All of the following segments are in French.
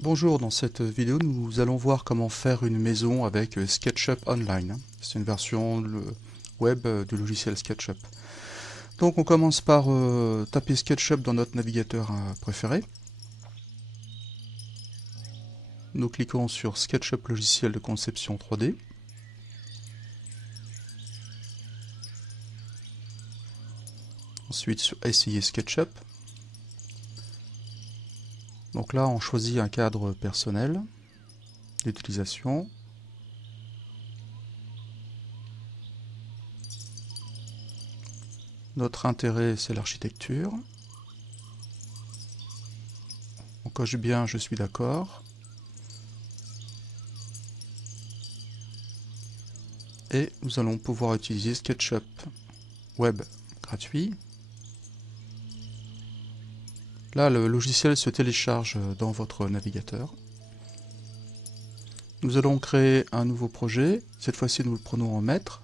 Bonjour, dans cette vidéo nous allons voir comment faire une maison avec SketchUp Online. C'est une version web du logiciel SketchUp. Donc on commence par taper SketchUp dans notre navigateur préféré. Nous cliquons sur SketchUp logiciel de conception 3D. Ensuite sur Essayer SketchUp. Donc là on choisit un cadre personnel d'utilisation. Notre intérêt c'est l'architecture. On coche bien je suis d'accord. Et nous allons pouvoir utiliser SketchUp Web gratuit. Là, le logiciel se télécharge dans votre navigateur. Nous allons créer un nouveau projet. Cette fois-ci, nous le prenons en mètres.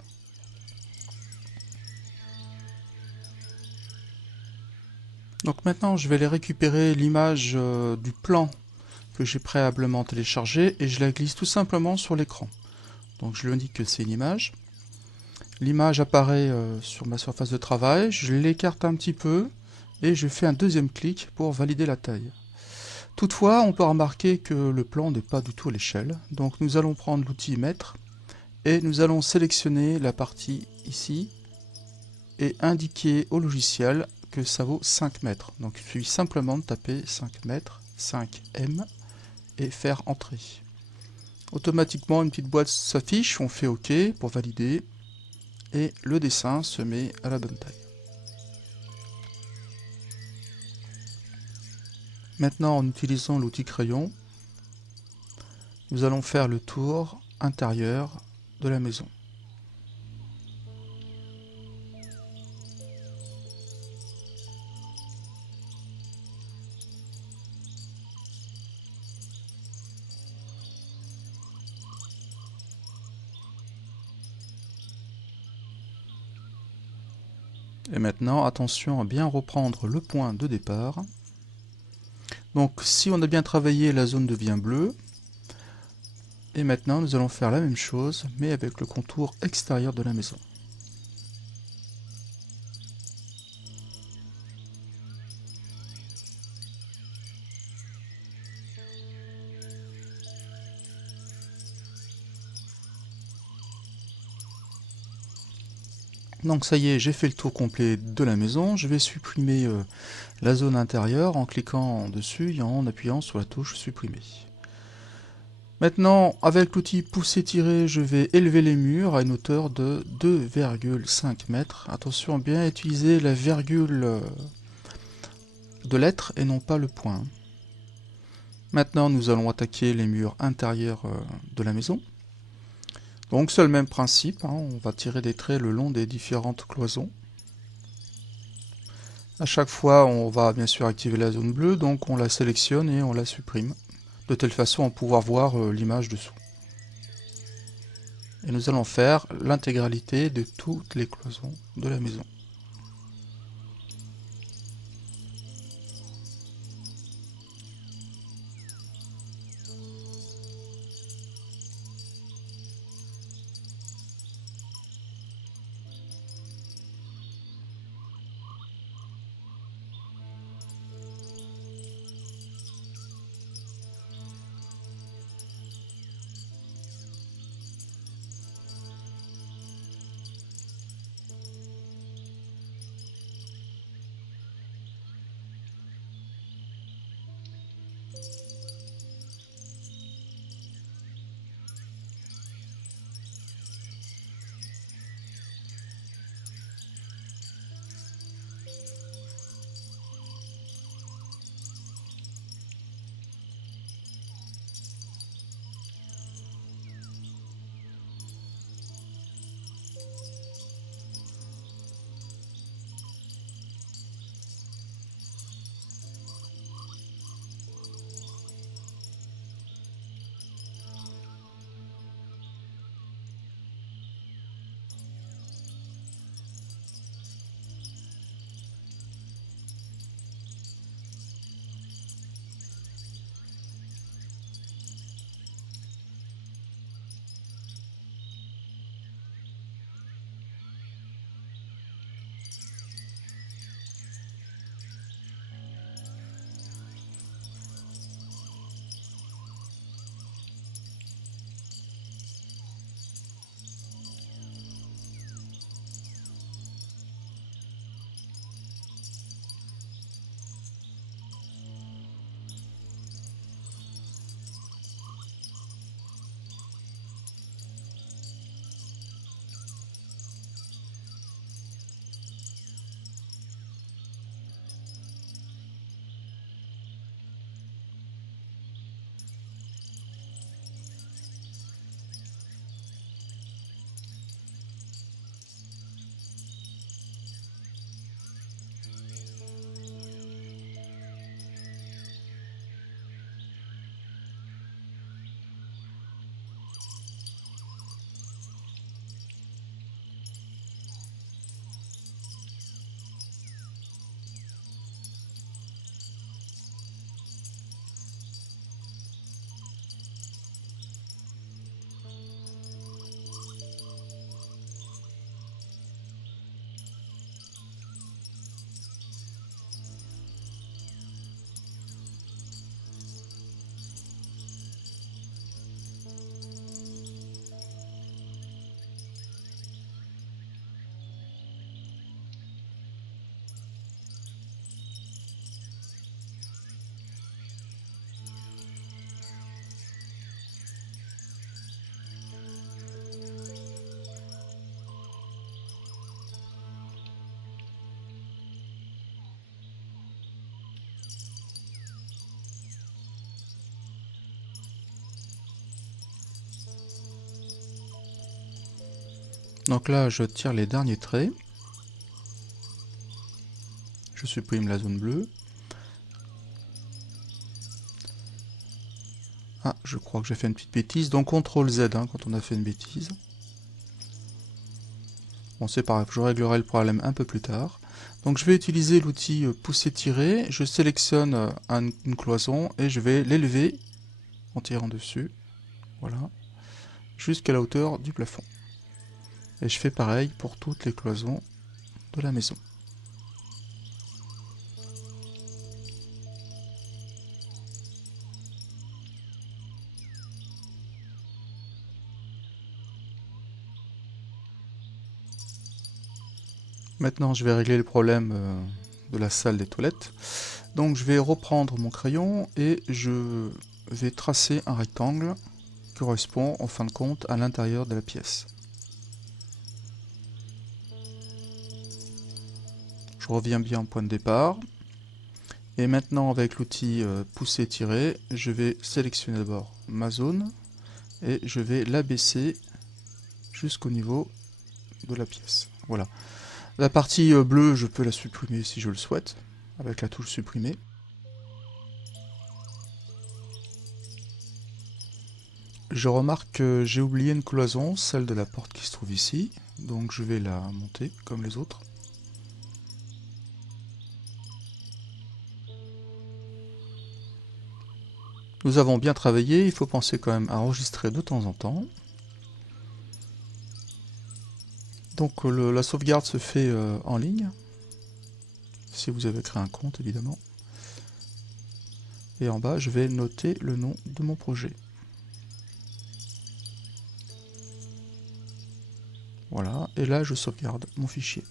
Donc maintenant, je vais aller récupérer l'image du plan que j'ai préalablement téléchargé et je la glisse tout simplement sur l'écran. Donc je lui indique que c'est une image. L'image apparaît sur ma surface de travail. Je l'écarte un petit peu et je fais un deuxième clic pour valider la taille. Toutefois, on peut remarquer que le plan n'est pas du tout à l'échelle. Donc nous allons prendre l'outil mètre et nous allons sélectionner la partie ici et indiquer au logiciel que ça vaut 5 mètres. Donc il suffit simplement de taper 5 mètres, 5M et faire Entrée. Automatiquement, une petite boîte s'affiche, on fait OK pour valider et le dessin se met à la bonne taille. Maintenant, en utilisant l'outil crayon, nous allons faire le tour intérieur de la maison. Et maintenant, attention à bien reprendre le point de départ. Donc, si on a bien travaillé, la zone devient bleue. Et maintenant, nous allons faire la même chose, mais avec le contour extérieur de la maison. Donc ça y est, j'ai fait le tour complet de la maison. Je vais supprimer la zone intérieure en cliquant dessus et en appuyant sur la touche supprimer. Maintenant, avec l'outil pousser-tirer, je vais élever les murs à une hauteur de 2,5 mètres. Attention à bien utiliser la virgule de lettre et non pas le point. Maintenant, nous allons attaquer les murs intérieurs de la maison. Donc c'est le même principe, hein, on va tirer des traits le long des différentes cloisons. À chaque fois, on va bien sûr activer la zone bleue, donc on la sélectionne et on la supprime, de telle façon à pouvoir voir l'image dessous. Et nous allons faire l'intégralité de toutes les cloisons de la maison. Donc là, je tire les derniers traits. Je supprime la zone bleue. Ah, je crois que j'ai fait une petite bêtise. Donc CTRL Z hein, quand on a fait une bêtise. Bon, c'est pas grave, je réglerai le problème un peu plus tard. Donc je vais utiliser l'outil pousser-tirer. Je sélectionne une cloison et je vais l'élever en tirant dessus. Voilà. Jusqu'à la hauteur du plafond. Et je fais pareil pour toutes les cloisons de la maison. Maintenant, je vais régler le problème de la salle des toilettes. Donc, je vais reprendre mon crayon et je vais tracer un rectangle qui correspond, en fin de compte, à l'intérieur de la pièce. Je reviens bien au point de départ. Et maintenant, avec l'outil pousser-tirer, je vais sélectionner d'abord ma zone et je vais l'abaisser jusqu'au niveau de la pièce. Voilà. La partie bleue, je peux la supprimer si je le souhaite, avec la touche supprimer. Je remarque que j'ai oublié une cloison, celle de la porte qui se trouve ici, donc je vais la monter comme les autres. Nous avons bien travaillé, il faut penser quand même à enregistrer de temps en temps. Donc la sauvegarde se fait en ligne, si vous avez créé un compte évidemment. Et en bas, je vais noter le nom de mon projet. Voilà, et là je sauvegarde mon fichier.